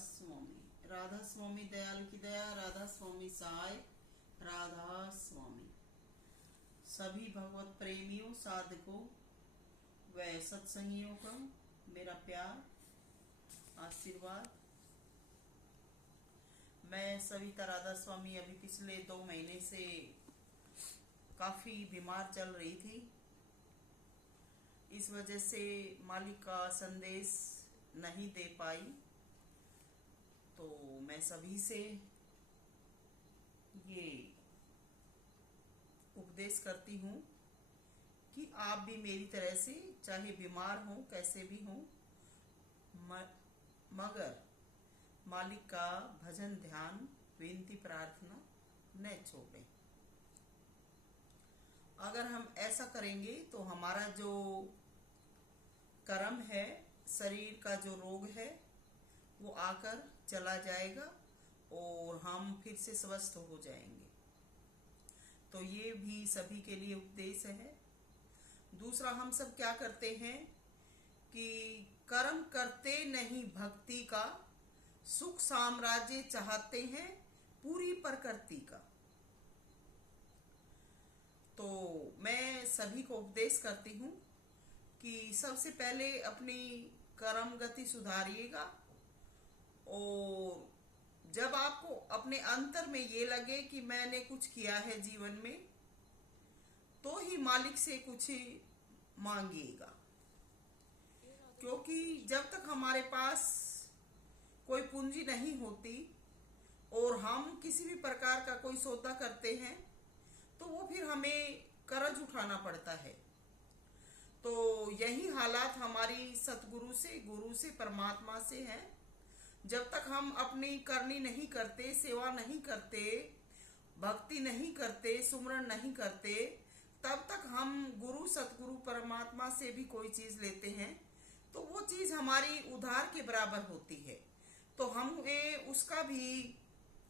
स्वामी। राधा स्वामी दयाल की दया, राधा स्वामी सहाय, राधा स्वामी। सभी भगवत प्रेमियों, साधकों व सत्संगियों को मेरा प्यार, आशीर्वाद। मैं सविता राधा स्वामी अभी पिछले 2 महीने से काफ़ी बीमार चल रही थी। इस वजह से मालिक का संदेश नहीं दे पाई। तो मैं सभी से ये उपदेश करती हूँ कि आप भी मेरी तरह से चाहे बीमार हो, कैसे भी हो, मगर मालिक का भजन, ध्यान, विनती, प्रार्थना न छोड़ें। अगर हम ऐसा करेंगे तो हमारा जो कर्म है, शरीर का जो रोग है, वो आकर चला जाएगा और हम फिर से स्वस्थ हो जाएंगे। तो ये भी सभी के लिए उपदेश है। दूसरा, हम सब क्या करते हैं कि कर्म करते नहीं भक्ति का, सुख साम्राज्य चाहते हैं पूरी प्रकृति का। तो मैं सभी को उपदेश करती हूँ कि सबसे पहले अपनी कर्म गति सुधारिएगा, और जब आपको अपने अंतर में ये लगे कि मैंने कुछ किया है जीवन में, तो ही मालिक से कुछ मांगिएगा। क्योंकि जब तक हमारे पास कोई पूंजी नहीं होती और हम किसी भी प्रकार का कोई सौदा करते हैं, तो वो फिर हमें कर्ज उठाना पड़ता है। तो यही हालात हमारी सतगुरु से, गुरु से, परमात्मा से है। जब तक हम अपनी करनी नहीं करते, सेवा नहीं करते, भक्ति नहीं करते, सुमरण नहीं करते, तब तक हम गुरु, सतगुरु, परमात्मा से भी कोई चीज लेते हैं तो वो चीज हमारी उधार के बराबर होती है। तो हमें उसका भी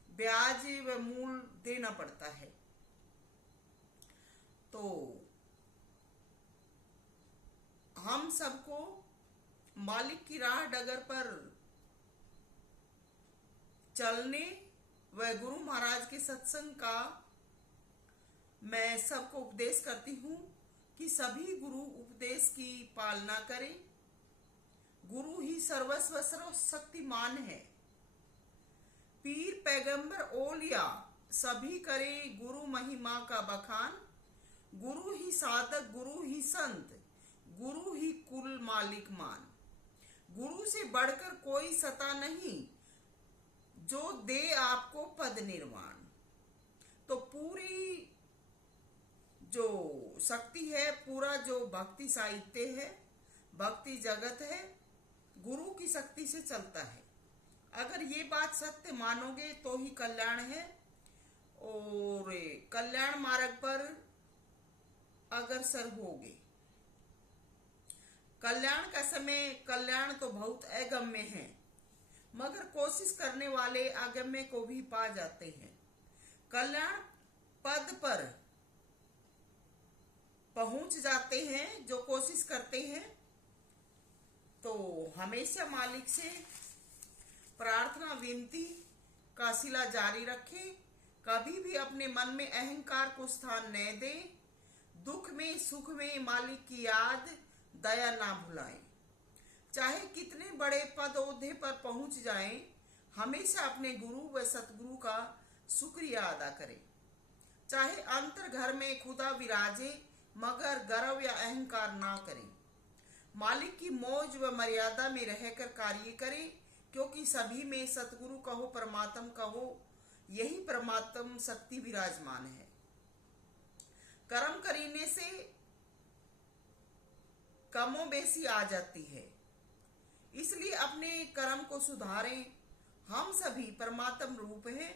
ब्याज व मूल देना पड़ता है। तो हम सबको मालिक की राह डगर पर चलने व गुरु महाराज के सत्संग का मैं सबको उपदेश करती हूँ कि सभी गुरु उपदेश की पालना करें। गुरु ही सर्वस्व सर्वशक्तिमान है। पीर, पैगंबर, औलिया सभी करें गुरु महिमा का बखान। गुरु ही साधक, गुरु ही संत, गुरु ही कुल मालिक मान। गुरु से बढ़कर कोई सता नहीं, जो दे आपको पद निर्वाण। तो पूरी जो शक्ति है, पूरा जो भक्ति साहित्य है, भक्ति जगत है, गुरु की शक्ति से चलता है। अगर ये बात सत्य मानोगे तो ही कल्याण है, और कल्याण मार्ग पर अग्रसर होगे। कल्याण का समय, कल्याण तो बहुत अगम्य है, मगर कोशिश करने वाले अगम्य को भी पा जाते हैं। कल्याण पद पर पहुंच जाते हैं जो कोशिश करते हैं। तो हमेशा मालिक से प्रार्थना, विनती का सिला जारी रखें। कभी भी अपने मन में अहंकार को स्थान न दें। दुख में, सुख में मालिक की याद, दया ना भुलाएं। चाहे कितने बड़े पद ओहदे पर पहुंच जाएं, हमेशा अपने गुरु व सतगुरु का शुक्रिया अदा करें। चाहे अंतर घर में खुदा विराजे, मगर गर्व या अहंकार ना करें। मालिक की मौज व मर्यादा में रहकर कार्य करें, क्योंकि सभी में सतगुरु कहो, परमात्म कहो, यही परमात्म शक्ति विराजमान है। कर्म करने से कमो बेसी आ जाती है, इसलिए अपने कर्म को सुधारें। हम सभी परमात्म रूप हैं।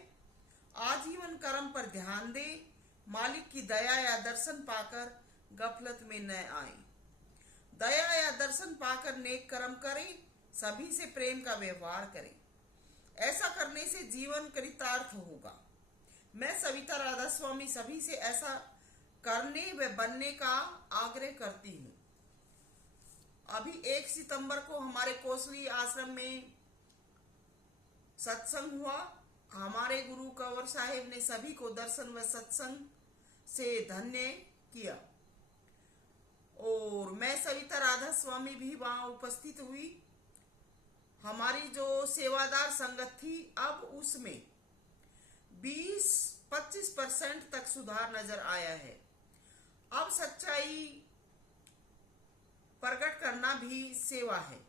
आजीवन कर्म पर ध्यान दें। मालिक की दया या दर्शन पाकर गफलत में न आए। दया या दर्शन पाकर नेक कर्म करें। सभी से प्रेम का व्यवहार करें। ऐसा करने से जीवन कृतार्थ होगा। मैं सविता राधा स्वामी सभी से ऐसा करने व बनने का आग्रह करती हूँ। अभी 1 सितंबर को हमारे कोसली आश्रम में सत्संग हुआ। हमारे गुरु कंवर साहिब ने सभी को दर्शन व सत्संग से धन्य किया और मैं सविता राधा स्वामी भी वहां उपस्थित हुई। हमारी जो सेवादार संगत थी, अब उसमें 20-25% तक सुधार नजर आया है। अब सच्चाई प्रकट करना भी सेवा है।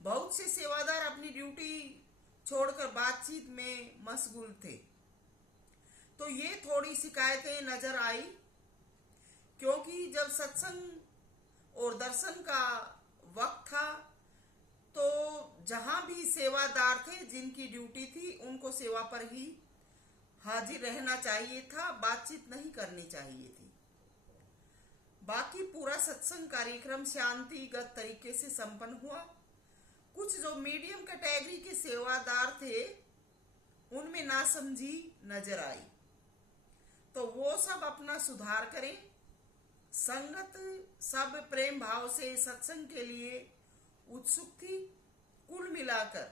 बहुत से सेवादार अपनी ड्यूटी छोड़कर बातचीत में मशगूल थे, तो ये थोड़ी शिकायतें नजर आई, क्योंकि जब सत्संग और दर्शन का वक्त था तो जहां भी सेवादार थे जिनकी ड्यूटी थी उनको सेवा पर ही हाजिर रहना चाहिए था, बातचीत नहीं करनी चाहिए थी। बाकी पूरा सत्संग कार्यक्रम शांतिगत तरीके से संपन्न हुआ। कुछ जो मीडियम कैटेगरी के सेवादार थे उनमें नासमझी नजर आई, तो वो सब अपना सुधार करें। संगत सब प्रेम भाव से सत्संग के लिए उत्सुक थी। कुल मिलाकर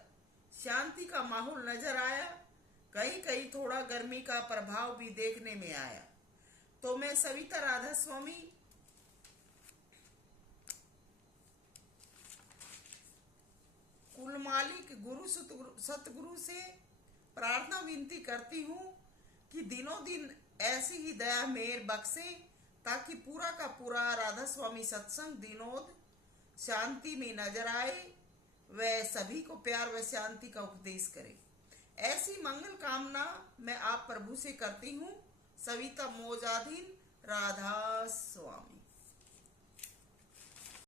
शांति का माहौल नजर आया। कहीं कहीं थोड़ा गर्मी का प्रभाव भी देखने में आया। तो मैं सविता राधा स्वामी कुल मालिक गुरु सतगुरु से प्रार्थना विनती करती हूँ कि दिनों दिन ऐसी ही दया मेहर बख्शे, ताकि पूरा का पूरा राधा स्वामी सत्संग दिनोद शांति में नजर आए, वह सभी को प्यार व शांति का उपदेश करे। ऐसी मंगल कामना मैं आप प्रभु से करती हूँ। सविता मोजाधीन, राधा स्वामी।